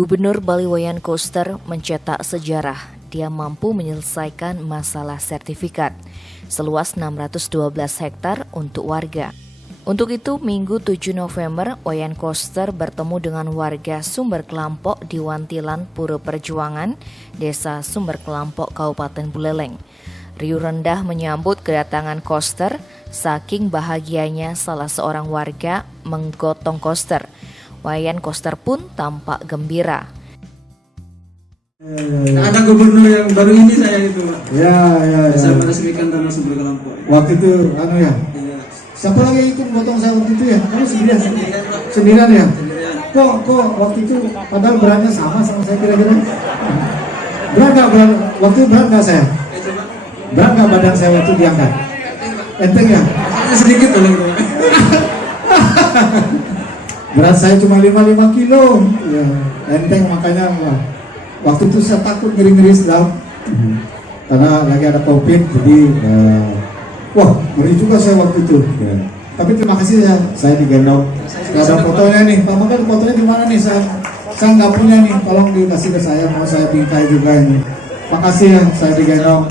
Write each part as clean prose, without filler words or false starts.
Gubernur Bali Wayan Koster mencetak sejarah. Dia mampu menyelesaikan masalah sertifikat seluas 612 hektar untuk warga. Untuk itu, Minggu 7 November, Wayan Koster bertemu dengan warga Sumber Kelampok di Wantilan, Pura Perjuangan, Desa Sumber Kelampok, Kabupaten Buleleng. Riuh rendah menyambut kedatangan Koster, saking bahagianya salah seorang warga menggotong Koster. Wayan Koster pun tampak gembira. Ada gubernur yang baru ini saya itu, Pak. Ya. Saya meresmikan Tanah Sumber Kelampok. Waktu itu, ya. Iya. Siapa lagi ikut potong saya waktu itu ya? Kamu sendirian? Sendirian, Pak. Sendirian ya? Sendirian. Kok waktu itu padahal beratnya sama saya kira-kira? Berat nggak waktu itu berat nggak saya? Coba. Berat nggak badan saya waktu diangkat? Enteng ya? Rasanya sedikit tolong, Pak. Berat saya cuma 55 kilo. Ya, enteng makanya. Waktu itu saya takut ngeri-ngeri sedang. Karena lagi ada COVID, jadi wah, ngeri juga saya waktu itu. Ya. Tapi terima kasih ya, saya digendong. Gak ada fotonya nih, Pak Makan fotonya di mana nih? Saya nggak punya nih, tolong dikasih ke saya, mau saya bingkai juga ini. Makasih ya, saya digendong.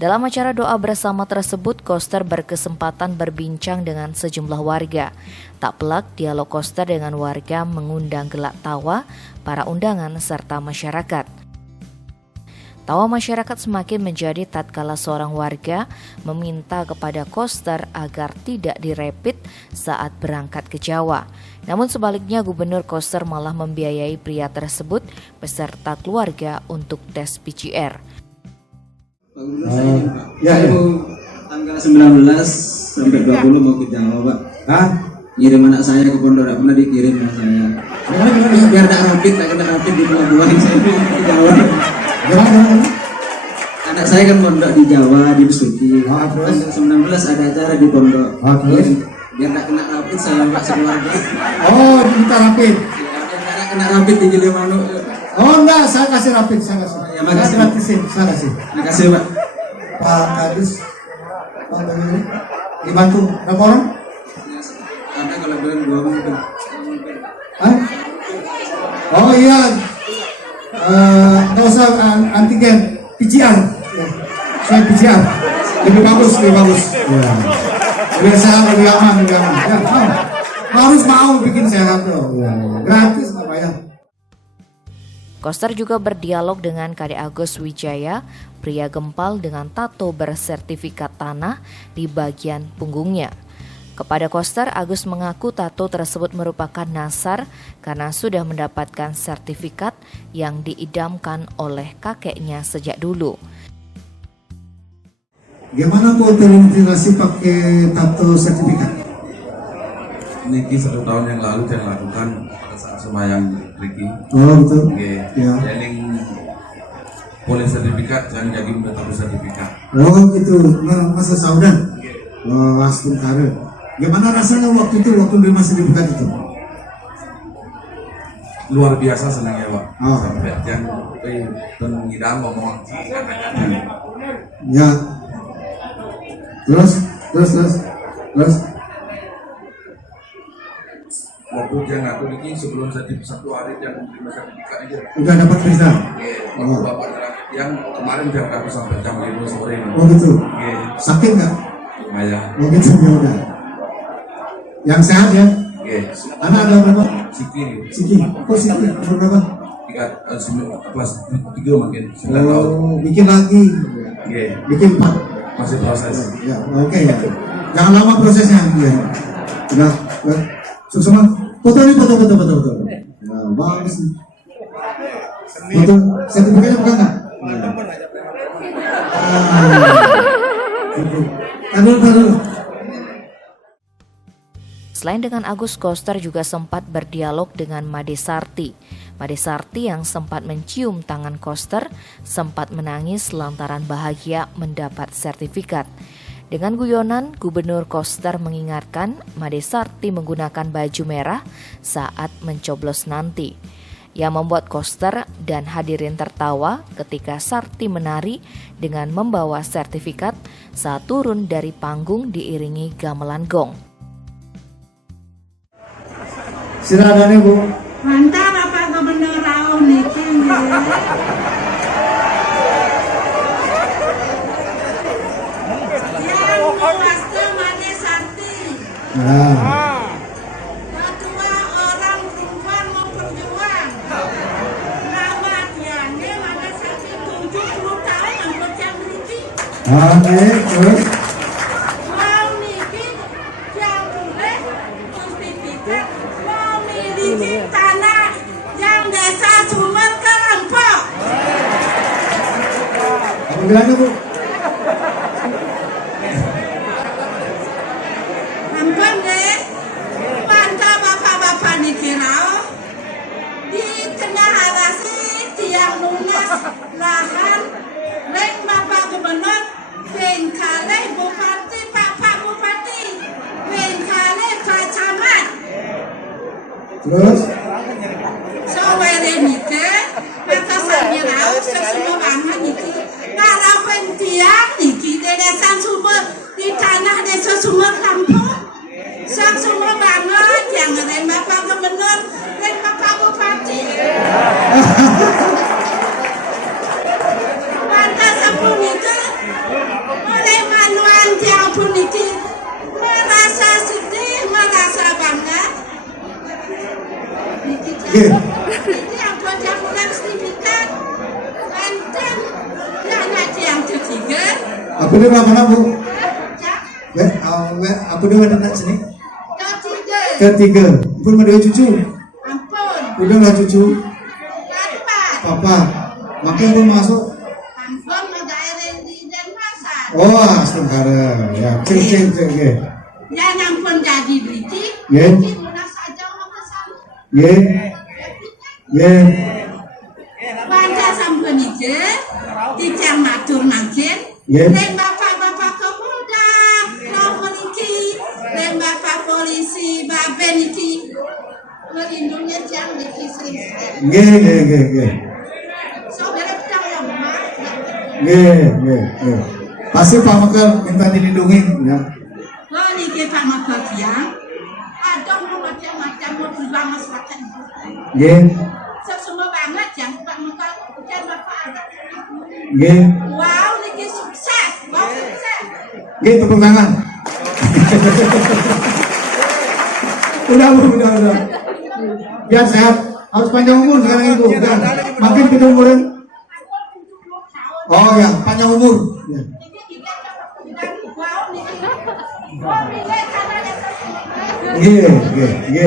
Dalam acara doa bersama tersebut, Koster berkesempatan berbincang dengan sejumlah warga. Tak pelak, dialog Koster dengan warga mengundang gelak tawa para undangan serta masyarakat. Tawa masyarakat semakin menjadi tatkala seorang warga meminta kepada Koster agar tidak direpit saat berangkat ke Jawa. Namun sebaliknya, Gubernur Koster malah membiayai pria tersebut beserta keluarga untuk tes PCR. Pak Gubernur saya ini, Pak. Ya, Saya ya. mau tanggal 19 sampai 20 mau ke Jawa, Pak. Hah? Ngirim anak saya ke pondok, tidak pernah dikirim anak saya. Biar tak rapid, tak kena rapid di pelabuhan, saya mau ke Jawa. Gimana? Anak saya kan pondok di Jawa, di Besuki. Terus? Tanggal 19 ada acara di pondok. Terus? Biar tak kena rapid, saya Pak sekeluarga. Oh, minta rapid. Biar tak kena rapid di Gilimanuk. Oh enggak, saya kasih rapid, saya kasih. Ya, makasih. Saya gratisin, saya kasih. Terima kasih, Pak. Pak Kadis, Pak Bagaimana? Dibantu berapa orang? Ada kalau bilang 2 mungkin. Hah? Oh iya, nggak usah antigen, PCR. Ya. Saya PCR, lebih bagus. Ya. Lebih sehat, lebih aman. Ya, harus mau bikin sehat loh. Ya. Gratis nggak bayar. Koster juga berdialog dengan Kade Agus Wijaya, pria gempal dengan tato bersertifikat tanah di bagian punggungnya. Kepada Koster, Agus mengaku tato tersebut merupakan nasar karena sudah mendapatkan sertifikat yang diidamkan oleh kakeknya sejak dulu. Gimana kok terinspirasi pakai tato sertifikat? Ini 1 tahun yang lalu saya lakukan pada saat semayang Riki. Oh betul. Oke. Ya. Yang boleh sertifikat, jangan jadi udah tahu sertifikat. Oh gitu, nah, masa saudan? Oh, sebentar. Gimana rasanya waktu nerima sertifikat itu? Luar biasa senangnya Pak. Oh. Sampai yang dan ngidam ngomong Ya. Terus. waktu dia ngaku ini sebelum satu hari yang menerima sertifikat aja. Udah dapat visa? Oke. Waktu Bapak yang kemarin jam aku sampai jam 5 sore. Oh gitu. Oke. Sakit nggak? Lumayan. Oh gitu, ya udah. Yang sehat ya? Oke. Anak ada berapa? Siki. Siki. Kok Siki? Umur berapa? 3 kelas 3 mungkin 9 tahun. Oh, bikin lagi. Oke. Bikin 4. Masih proses. Ya, oke ya. Jangan lama prosesnya. Ya. Udah. Sukses. Foto. Nah, bagus nih. Foto. Sertifikatnya bukan nggak? Taruh. Selain dengan Agus, Koster juga sempat berdialog dengan Made Sarti. Made Sarti yang sempat mencium tangan Koster sempat menangis lantaran bahagia mendapat sertifikat. Dengan guyonan, Gubernur Koster mengingatkan Made Sarti menggunakan baju merah saat mencoblos nanti. Yang membuat Koster dan hadirin tertawa ketika Sarti menari dengan membawa sertifikat saat turun dari panggung diiringi gamelan gong. Silakan Bu. Mantap Bapak Gubernur Raul niki nggih. Yang pasti Made Santi. Nah, Ketua orang perempuan mau berjuang. Nama diane Made Santi 70 tahun anggota miliki. terus Mau niki yang boleh sertifikat memiliki tanah yang desa Sumber Kerempok. apa bilangnya Bu? Ampun deh, mantap bapak-bapak niki rao. Di tengah arasi tiang lunas lahan reng bapak gubernur bengkale bupati bapak bupati bengkale pak camat. Terus Sawere niki maka sambil rao sesuatu banget niki ngarahin tiang niki di desa Sumber di tanah desa Sumber Lampung. Semua banget yang rem bapak gubernur, rem bapak bupati. Pantas pun itu, mulai manuan tiang pun itu, merasa sedih, merasa bangga. Iya. Ini apa yang pulang sertifikat, mantan dana tiang ketiga. aku dia mana Bu? Ya, Aku dia mana sini? ketiga, Ketiga, pun ada cucu. ampun, Udah lah cucu, dapat. papa. Makin pun masuk. Ampun, daerah di Denpasar. Oh, sementara ya. Cek. Yang ampun jadi beriti, Ya. mungkin mudah saja orang kesana. Ye. Pada sampun itu, di tiang matur makin, Ya. dan bapak-bapak Kapolda, nomor iki, dan bapak polisi, bapak iki, melindungi tiang iki sering-sering. Ye. Saudara pedang yang lemah, Ye. Pasti Pak Mekar minta dilindungi ya. oh niki Pak Mekar tiang, ada macam-macam mau berjuang masyarakat. Ye. Semua banget yang Pak Mekar dan bapak ada. Ye. Wow, niki sukses, wow sukses. Ye, tepuk tangan. Udah. Biar sehat. Harus panjang umur sekarang itu. Udah. Makin kita umuran. Oh ya, panjang umur. Ya. Ye.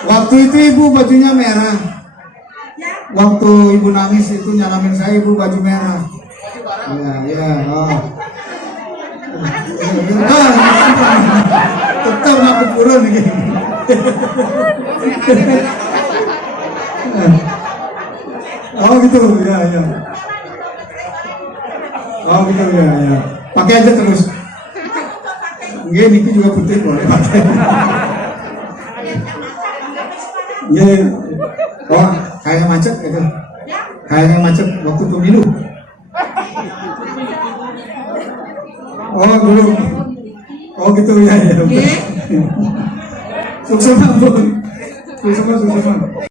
Waktu itu ibu bajunya merah. Waktu ibu nangis itu nyalamin saya ibu baju merah. Ya. Oh. Tetap aku kurun nih. Oh gitu ya. Oh gitu ya. Pakai aja terus. Nggih, niki juga putih boleh pakai. Iya. Oh, kayak macet itu. Kayaknya macet waktu pemilu. Oh dulu. Oh gitu ya. Sukses Bu. Sukses.